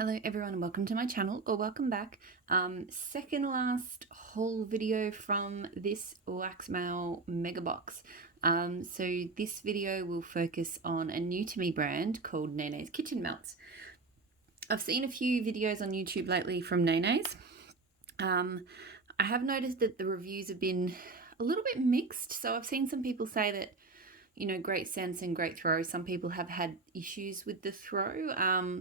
Hello everyone and welcome to my channel, or welcome back. Second last haul video from this wax mail mega box. So this video will focus on a new to me brand called Nene's Kitchen Melts. I've seen a few videos on YouTube lately from Nene's. I have noticed that the reviews have been a little bit mixed. So I've seen some people say that, you know, great sense and great throw. Some people have had issues with the throw.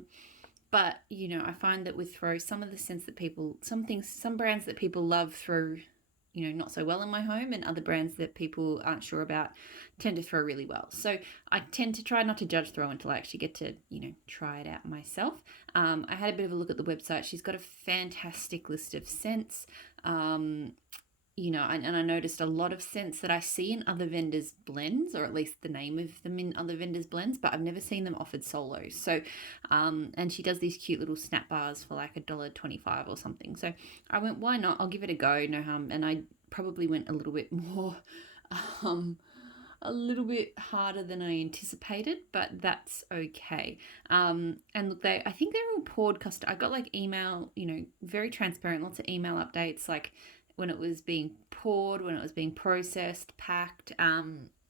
But, you know, I find that with throw, some of the scents that people, some brands that people love throw, you know, not so well in my home, and other brands that people aren't sure about tend to throw really well. So I tend to try not to judge throw until I actually get to, you know, try it out myself. I had a bit of a look at the website. She's got a fantastic list of scents. You know, and I noticed a lot of scents that I see in other vendors' blends, or at least the name of them in other vendors' blends, but I've never seen them offered solo. So, and she does these cute little snap bars for like $1.25 or something. So I went, why not? I'll give it a go, no harm. And I probably went a little bit more, a little bit harder than I anticipated, but that's okay. And look, I think they're all poured custard. I got like email, you know, very transparent, lots of email updates, like when it was being poured, when it was being processed, packed.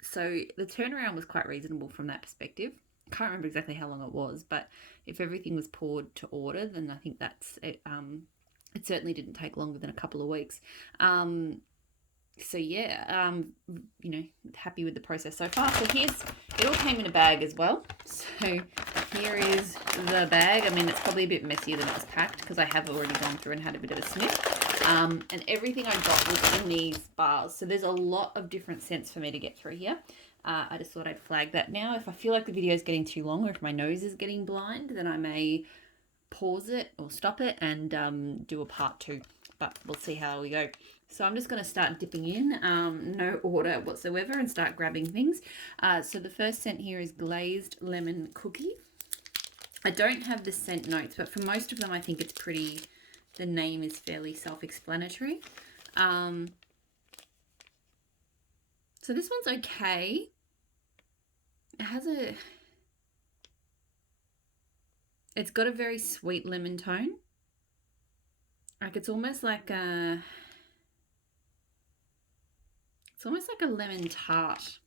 So the turnaround was quite reasonable from that perspective. I can't remember exactly how long it was, but if everything was poured to order, then I think that's it. It certainly didn't take longer than a couple of weeks. So yeah, you know, happy with the process so far. So it all came in a bag as well. So here is the bag. I mean, it's probably a bit messier than it was packed because I have already gone through and had a bit of a sniff. And everything I got was in these bars. So there's a lot of different scents for me to get through here. I just thought I'd flag that now. If I feel like the video is getting too long, or if my nose is getting blind, then I may pause it or stop it and do a part 2. But we'll see how we go. So I'm just going to start dipping in, no order whatsoever, and start grabbing things. So the first scent here is Glazed Lemon Cookie. I don't have the scent notes, but for most of them I think it's pretty, the name is fairly self-explanatory. So this one's okay. It's got a very sweet lemon tone. Like it's almost like a lemon tart.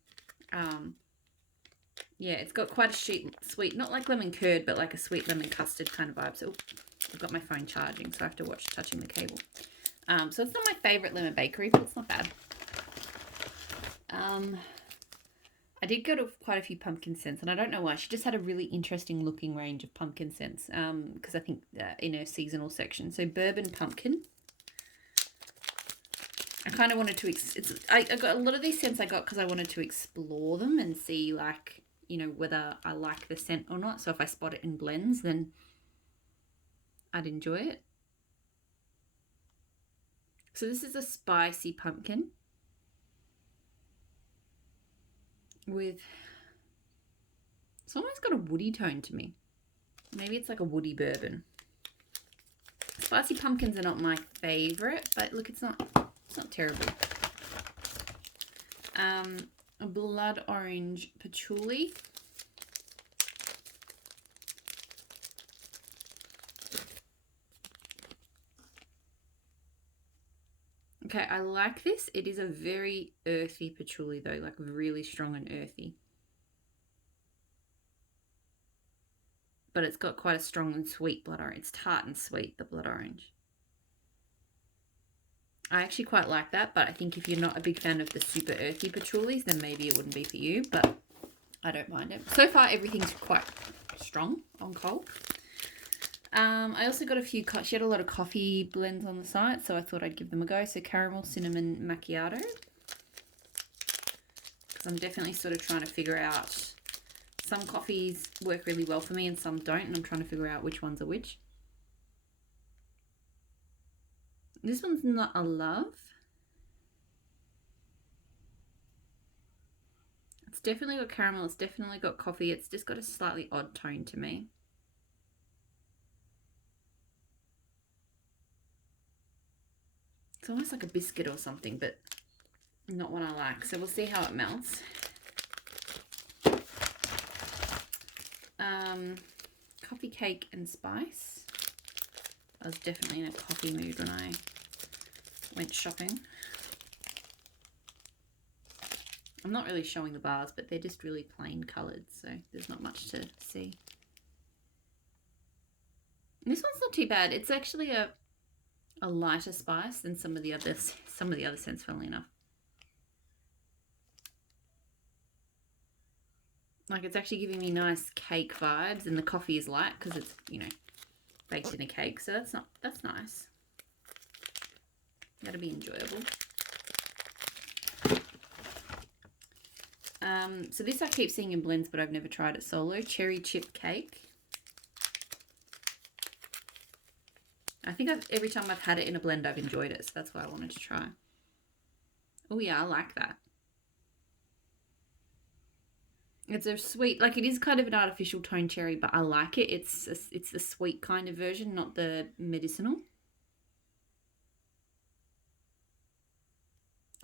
Yeah, it's got quite a sweet, not like lemon curd, but like a sweet lemon custard kind of vibe. So I've got my phone charging, so I have to watch touching the cable. So it's not my favorite lemon bakery, but it's not bad. I did go to quite a few pumpkin scents, and I don't know why. She just had a really interesting looking range of pumpkin scents, because I think in her seasonal section. So bourbon pumpkin. I kind of wanted to, I got a lot of these scents I got because I wanted to explore them and see, like, you know, whether I like the scent or not. So if I spot it in blends, then I'd enjoy it. So this is a spicy pumpkin with, it's almost got a woody tone to me. Maybe it's like a woody bourbon. Spicy pumpkins are not my favorite, but look, it's not terrible. A blood orange patchouli. Okay, I like this. It is a very earthy patchouli though, like really strong and earthy. But it's got quite a strong and sweet blood orange. It's tart and sweet, the blood orange. I actually quite like that, but I think if you're not a big fan of the super earthy patchoulis, then maybe it wouldn't be for you, but I don't mind it. So far, everything's quite strong on cold. I also got a few, she had a lot of coffee blends on the site, so I thought I'd give them a go. So caramel cinnamon macchiato, because I'm definitely sort of trying to figure out, some coffees work really well for me and some don't, and I'm trying to figure out which ones are which. This one's not a love. It's definitely got caramel, it's definitely got coffee, it's just got a slightly odd tone to me. It's almost like a biscuit or something, but not one I like. So we'll see how it melts. Coffee cake and spice. I was definitely in a coffee mood when I went shopping. I'm not really showing the bars, but they're just really plain coloured, so there's not much to see. And this one's not too bad. It's actually a lighter spice than some of the other scents, funnily enough. Like, it's actually giving me nice cake vibes, and the coffee is light because it's, you know, baked in a cake, so that's nice. That'll be enjoyable. So this I keep seeing in blends, but I've never tried it solo. Cherry chip cake. I think every time I've had it in a blend, I've enjoyed it, so that's why I wanted to try. Oh yeah, I like that. It's a sweet, like, it is kind of an artificial tone cherry, but I like it. It's the sweet kind of version, not the medicinal.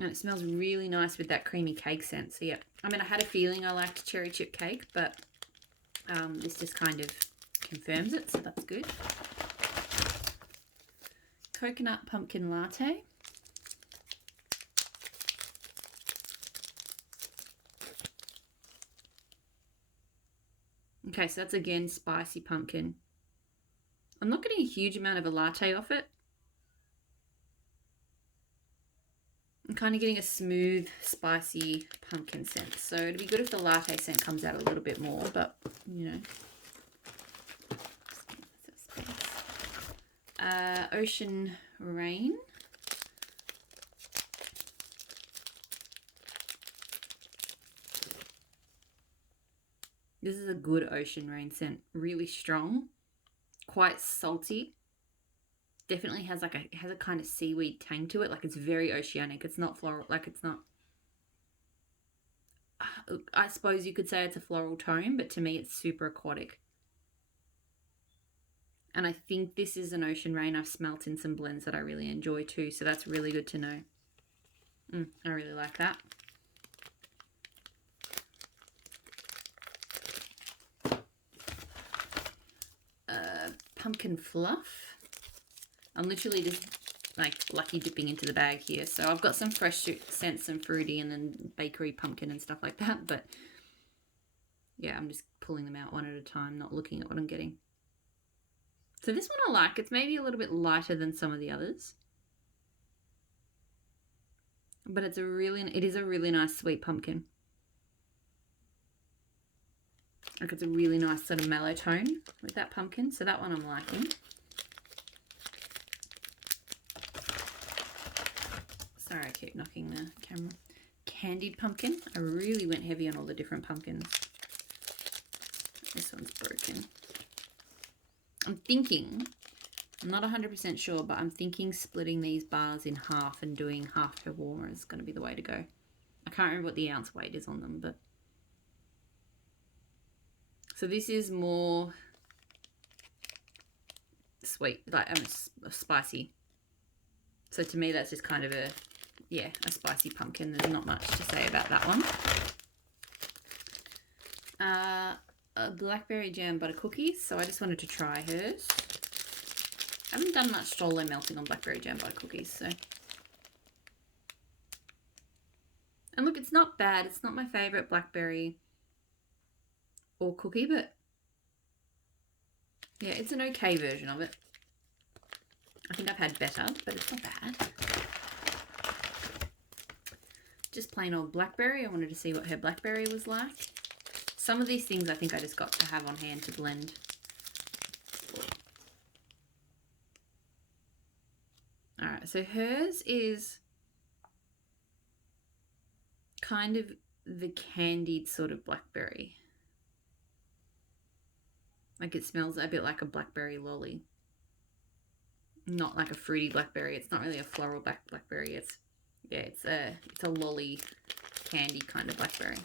And it smells really nice with that creamy cake scent. So yeah, I mean, I had a feeling I liked cherry chip cake, but this just kind of confirms it, so that's good. Coconut pumpkin latte. Okay, so that's again spicy pumpkin. I'm not getting a huge amount of a latte off it. I'm kind of getting a smooth, spicy pumpkin scent. So it'd be good if the latte scent comes out a little bit more, but, you know. Ocean Rain. This is a good Ocean Rain scent. Really strong, quite salty. Definitely has a kind of seaweed tang to it. Like, it's very oceanic. It's not floral. Like, it's not. I suppose you could say it's a floral tone, but to me, it's super aquatic. And I think this is an Ocean Rain I've smelt in some blends that I really enjoy too. So that's really good to know. I really like that. Pumpkin Fluff. I'm literally just like lucky dipping into the bag here. So I've got some fresh scents, some fruity, and then bakery pumpkin and stuff like that. But yeah, I'm just pulling them out one at a time, not looking at what I'm getting. So this one I like. It's maybe a little bit lighter than some of the others. But it is a really nice sweet pumpkin. Like, it's a really nice sort of mellow tone with that pumpkin. So that one I'm liking. Sorry, I keep knocking the camera. Candied pumpkin. I really went heavy on all the different pumpkins. This one's broken. I'm not 100% sure, but I'm thinking splitting these bars in half and doing half per warmer is going to be the way to go. I can't remember what the ounce weight is on them, but... So this is more sweet, like spicy. So to me, that's just kind of a spicy pumpkin. There's not much to say about that one. A blackberry jam butter cookies. So I just wanted to try hers. I haven't done much solo melting on blackberry jam butter cookies, so. And look, it's not bad. It's not my favorite blackberry or cookie, but yeah, it's an okay version of it. I think I've had better, but it's not bad. Just plain old blackberry. I wanted to see what her blackberry was like. Some of these things I think I just got to have on hand to blend. Alright, so hers is kind of the candied sort of blackberry. Like, it smells a bit like a blackberry lolly. Not like a fruity blackberry. It's not really a floral blackberry. It's a lolly candy kind of blackberry.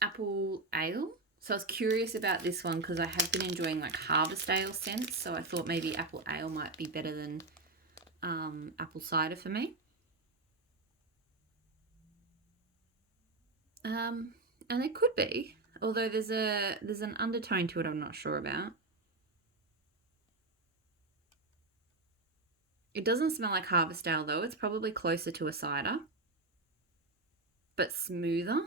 Apple ale. So I was curious about this one because I have been enjoying like harvest ale scents. So I thought maybe apple ale might be better than apple cider for me. And it could be. Although there's an undertone to it I'm not sure about. It doesn't smell like Harvest Ale though. It's probably closer to a cider, but smoother.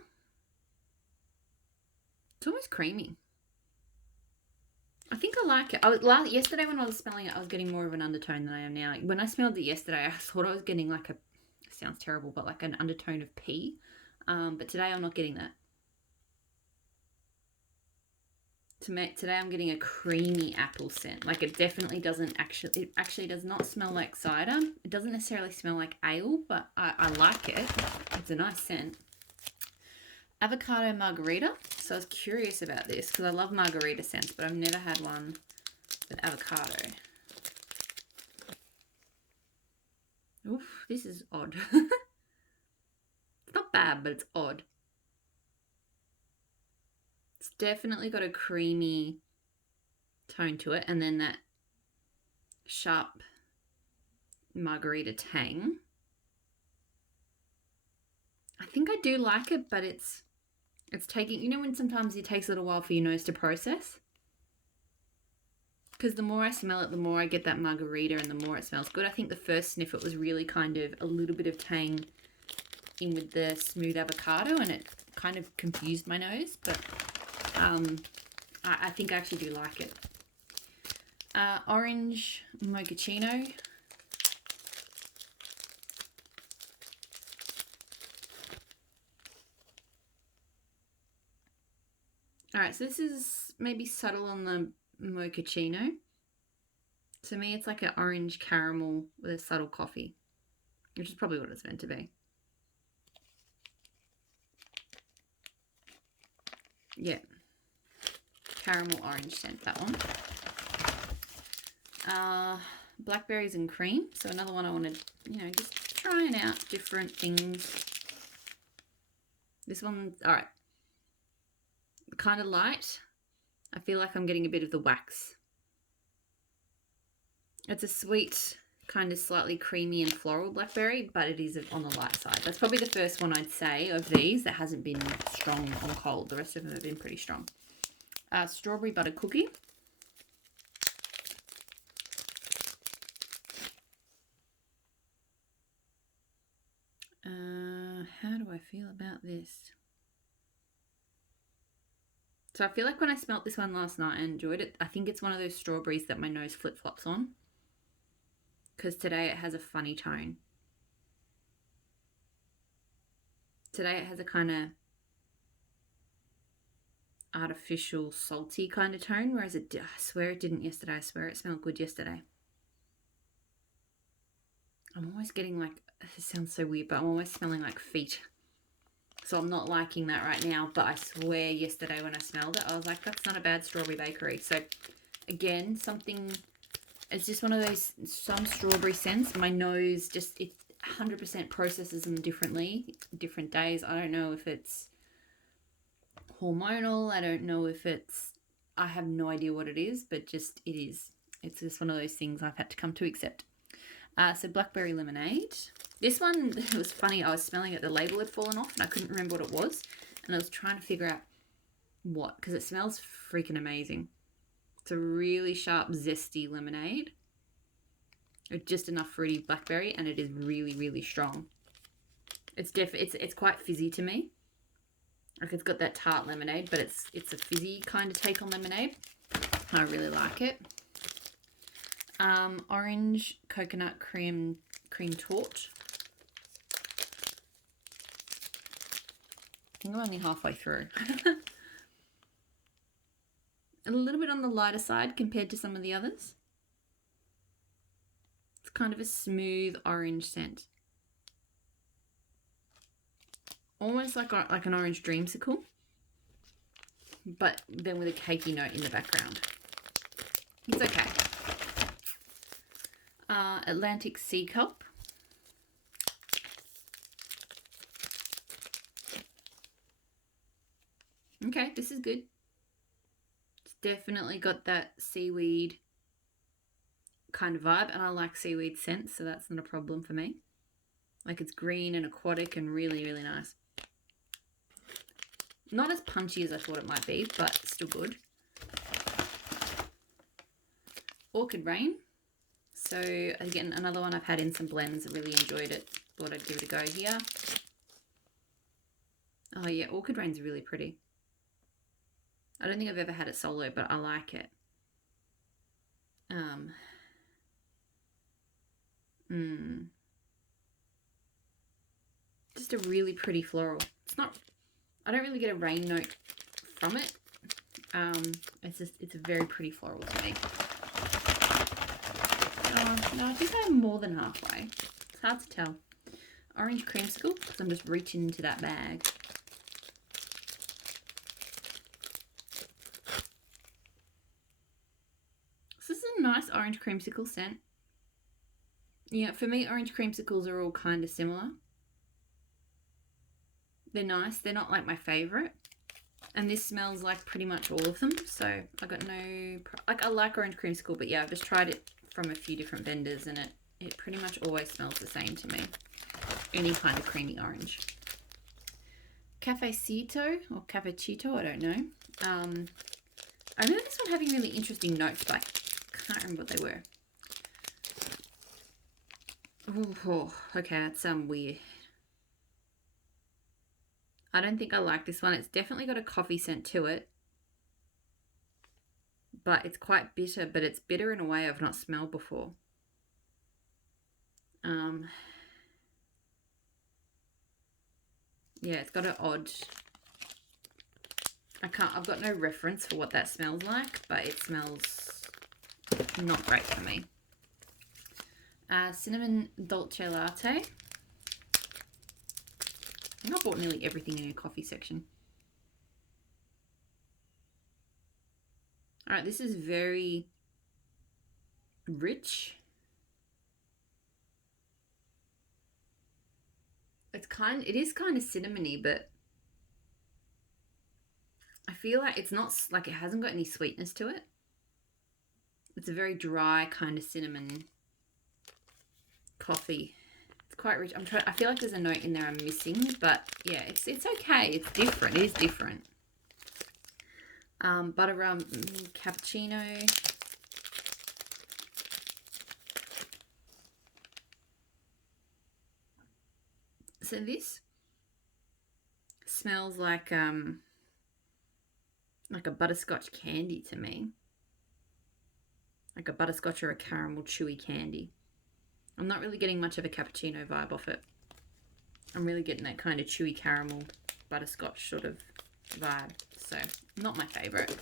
It's almost creamy. I think I like it. Yesterday when I was smelling it, I was getting more of an undertone than I am now. When I smelled it yesterday, I thought I was getting like a, sounds terrible, but like an undertone of pea. But today I'm not getting that. Today I'm getting a creamy apple scent. Like it definitely doesn't actually, it actually does not smell like cider. It doesn't necessarily smell like ale, but I like it. It's a nice scent. Avocado margarita. So I was curious about this because I love margarita scents, but I've never had one with avocado. Oof, this is odd. It's not bad, but it's odd. It's definitely got a creamy tone to it, and then that sharp margarita tang. I think I do like it, but it's taking, you know when sometimes it takes a little while for your nose to process? Because the more I smell it, the more I get that margarita and the more it smells good. I think the first sniff it was really kind of a little bit of tang in with the smooth avocado, and it kind of confused my nose, but I think I actually do like it. Orange mochaccino. All right, so this is maybe subtle on the mochaccino. To me, it's like an orange caramel with a subtle coffee, which is probably what it's meant to be. Yeah. Caramel orange scent, that one. Blackberries and cream. So another one I wanted, just trying out different things. This one, all right. Kind of light. I feel like I'm getting a bit of the wax. It's a sweet, kind of slightly creamy and floral blackberry, but it is on the light side. That's probably the first one I'd say of these that hasn't been strong on cold. The rest of them have been pretty strong. Strawberry butter cookie. How do I feel about this? So I feel like when I smelt this one last night, I enjoyed it. I think it's one of those strawberries that my nose flip-flops on, because today it has a funny tone. Today it has a kind of artificial salty kind of tone, whereas I swear it didn't yesterday. I swear it smelled good yesterday. I'm almost getting like, it sounds so weird, but I'm almost smelling like feet. So I'm not liking that right now, but I swear yesterday when I smelled it, I was like, that's not a bad strawberry bakery. So again, it's just one of those, some strawberry scents, my nose just, it 100% processes them differently, different days. I don't know if it's hormonal. I don't know if I have no idea what it is, but just it is. It's just one of those things I've had to come to accept. So blackberry lemonade. This one, it was funny. I was smelling it. The label had fallen off and I couldn't remember what it was. And I was trying to figure out what, because it smells freaking amazing. It's a really sharp, zesty lemonade. With just enough fruity blackberry, and it is really, really strong. It's quite fizzy to me. Like it's got that tart lemonade, but it's a fizzy kind of take on lemonade. I really like it. Orange coconut cream torte. I think I'm only halfway through. A little bit on the lighter side compared to some of the others. It's kind of a smooth orange scent. Almost like an orange dreamsicle, but then with a cakey note in the background. It's okay. Atlantic Sea Kelp. Okay, this is good. It's definitely got that seaweed kind of vibe, and I like seaweed scents, so that's not a problem for me. Like it's green and aquatic and really, really nice. Not as punchy as I thought it might be, but still good. Orchid Rain. So again, another one I've had in some blends. I really enjoyed it. Thought I'd give it a go here. Oh yeah, Orchid Rain's really pretty. I don't think I've ever had it solo, but I like it. Just a really pretty floral. It's not, I don't really get a rain note from it. It's a very pretty floral to me. No, I think I'm more than halfway. It's hard to tell. Orange creamsicle, because I'm just reaching into that bag. So this is a nice orange creamsicle scent. Yeah, for me, orange creamsicles are all kind of similar. They're nice. They're not like my favorite. And this smells like pretty much all of them. So I got no... I like orange creamsicle, but yeah, I've just tried it from a few different vendors and it pretty much always smells the same to me. Any kind of creamy orange. Cafecito or Cafecito, I don't know. I remember this one having really interesting notes, but I can't remember what they were. Oh, okay, that's weird. I don't think I like this one. It's definitely got a coffee scent to it. But it's quite bitter, but it's bitter in a way I've not smelled before. Yeah, it's got an odd... I've got no reference for what that smells like, but it smells not great for me. Cinnamon Dolce Latte. I think I bought nearly everything in your coffee section. All right, this is very rich. It is kind of cinnamony, but I feel like it's not like it hasn't got any sweetness to it. It's a very dry kind of cinnamon coffee. It's quite rich. I feel like there's a note in there I'm missing, but yeah, it's okay. It's different. It is different. Butter rum cappuccino. So this smells like a butterscotch candy to me. Like a butterscotch or a caramel chewy candy. I'm not really getting much of a cappuccino vibe off it. I'm really getting that kind of chewy caramel butterscotch sort of vibe. So, not my favourite.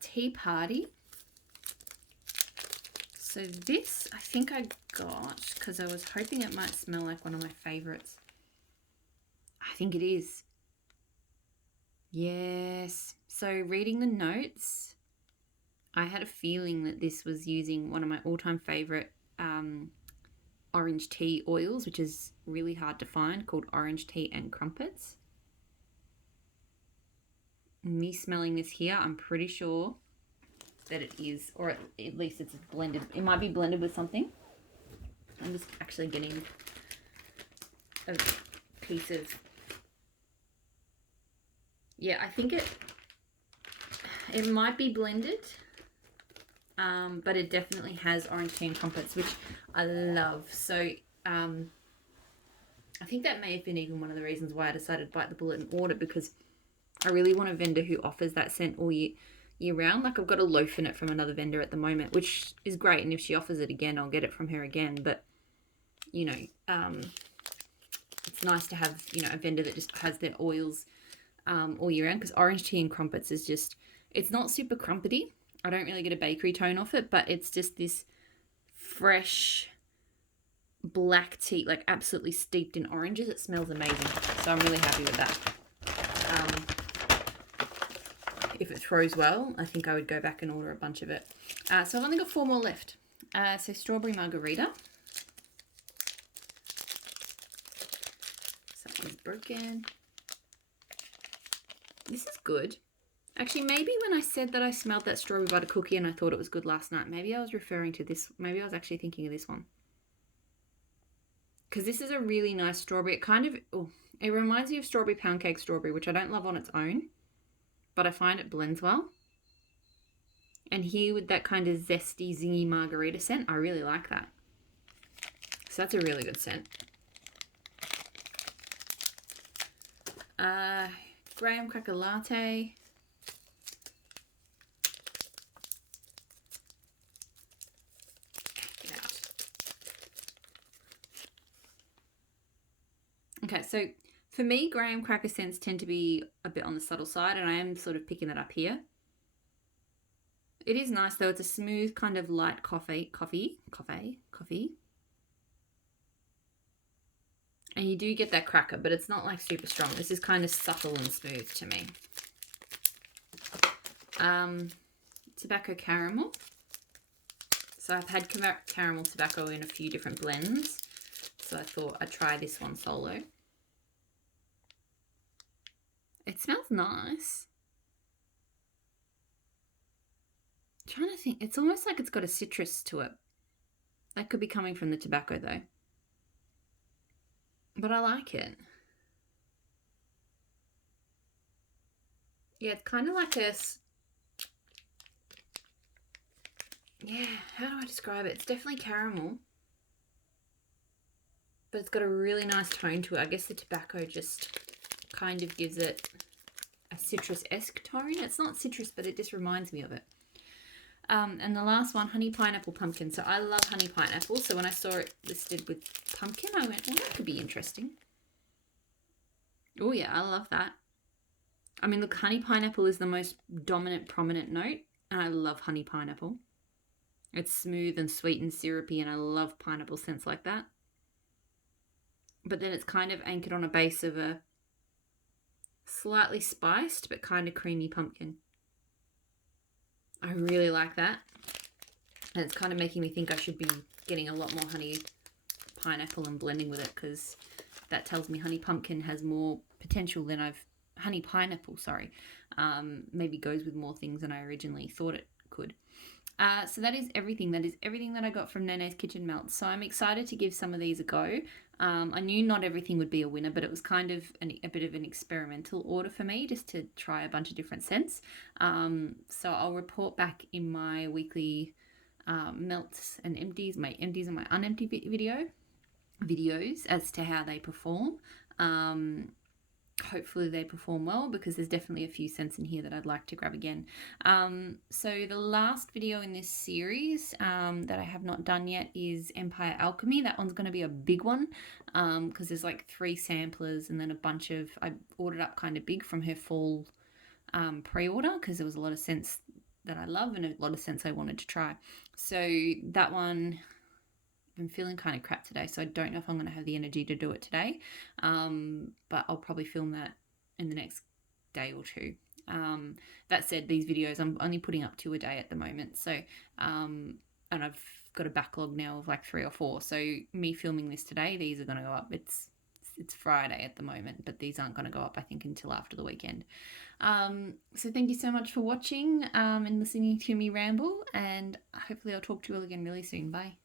Tea Party. So this, I think I got, because I was hoping it might smell like one of my favourites. I think it is. Yes. So reading the notes, I had a feeling that this was using one of my all-time favourite orange tea oils, which is really hard to find, called Orange Tea and Crumpets. Me smelling this here, I'm pretty sure that it is, or at least it's blended. It might be blended with something. I'm just actually getting a piece of... Yeah, I think it might be blended, but it definitely has orange tea and crumpets, which I love. So I think that may have been even one of the reasons why I decided to bite the bullet and order, because I really want a vendor who offers that scent all year round. Like, I've got a loaf in it from another vendor at the moment, which is great, and if she offers it again, I'll get it from her again. But you know, it's nice to have, you know, a vendor that just has their oils all year round, because orange tea and crumpets is just, it's not super crumpety. I don't really get a bakery tone off it, but it's just this fresh black tea, like absolutely steeped in oranges. It smells amazing, so I'm really happy with that. If it throws well, I think I would go back and order a bunch of it. So I've only got 4 more left. So strawberry margarita. Something's broken. This is good. Actually, maybe when I said that I smelled that strawberry butter cookie and I thought it was good last night, maybe I was referring to this. Maybe I was actually thinking of this one. Because this is a really nice strawberry. It reminds me of strawberry pound cake strawberry, which I don't love on its own, but I find it blends well. And here with that kind of zesty, zingy margarita scent, I really like that. So that's a really good scent. Graham cracker latte. Get out. Okay, so for me, graham cracker scents tend to be a bit on the subtle side, and I am sort of picking that up here. It is nice though. It's a smooth kind of light coffee. And you do get that cracker, but it's not like super strong. This is kind of subtle and smooth to me. Tobacco caramel. So I've had caramel tobacco in a few different blends. So I thought I'd try this one solo. It smells nice. I'm trying to think. It's almost like it's got a citrus to it. That could be coming from the tobacco though. But I like it. Yeah, it's kind of like this. Yeah, how do I describe it? It's definitely caramel. But it's got a really nice tone to it. I guess the tobacco just kind of gives it a citrus-esque tone. It's not citrus, but it just reminds me of it. And the last one, honey pineapple pumpkin. So I love honey pineapple. So when I saw it listed with pumpkin, I went, well, that could be interesting. Oh yeah, I love that. I mean, look, honey pineapple is the most dominant, prominent note. And I love honey pineapple. It's smooth and sweet and syrupy, and I love pineapple scents like that. But then it's kind of anchored on a base of a slightly spiced but kind of creamy pumpkin. I really like that. And it's kind of making me think I should be getting a lot more honey pineapple and blending with it, because that tells me honey pumpkin has more potential than honey pineapple, sorry, maybe goes with more things than I originally thought it could. So that is everything. That is everything that I got from Nene's Kitchen Melts. So I'm excited to give some of these a go. I knew not everything would be a winner, but it was kind of a bit of an experimental order for me, just to try a bunch of different scents. So I'll report back in my weekly melts and empties, my empties and my unempty videos as to how they perform. Hopefully they perform well, because there's definitely a few scents in here that I'd like to grab again. So the last video in this series that I have not done yet is Empire Alchemy. That one's going to be a big one, because there's like 3 samplers and then a bunch of, I ordered up kind of big from her fall pre-order, because there was a lot of scents that I love and a lot of scents I wanted to try. So that one, I'm feeling kind of crap today, so I don't know if I'm going to have the energy to do it today, but I'll probably film that in the next day or 2. That said, these videos I'm only putting up 2 a day at the moment, so and I've got a backlog now of like 3 or 4, so me filming this today, these are going to go up. It's Friday at the moment, but these aren't going to go up, I think, until after the weekend. So thank you so much for watching and listening to me ramble, and hopefully I'll talk to you all again really soon. Bye.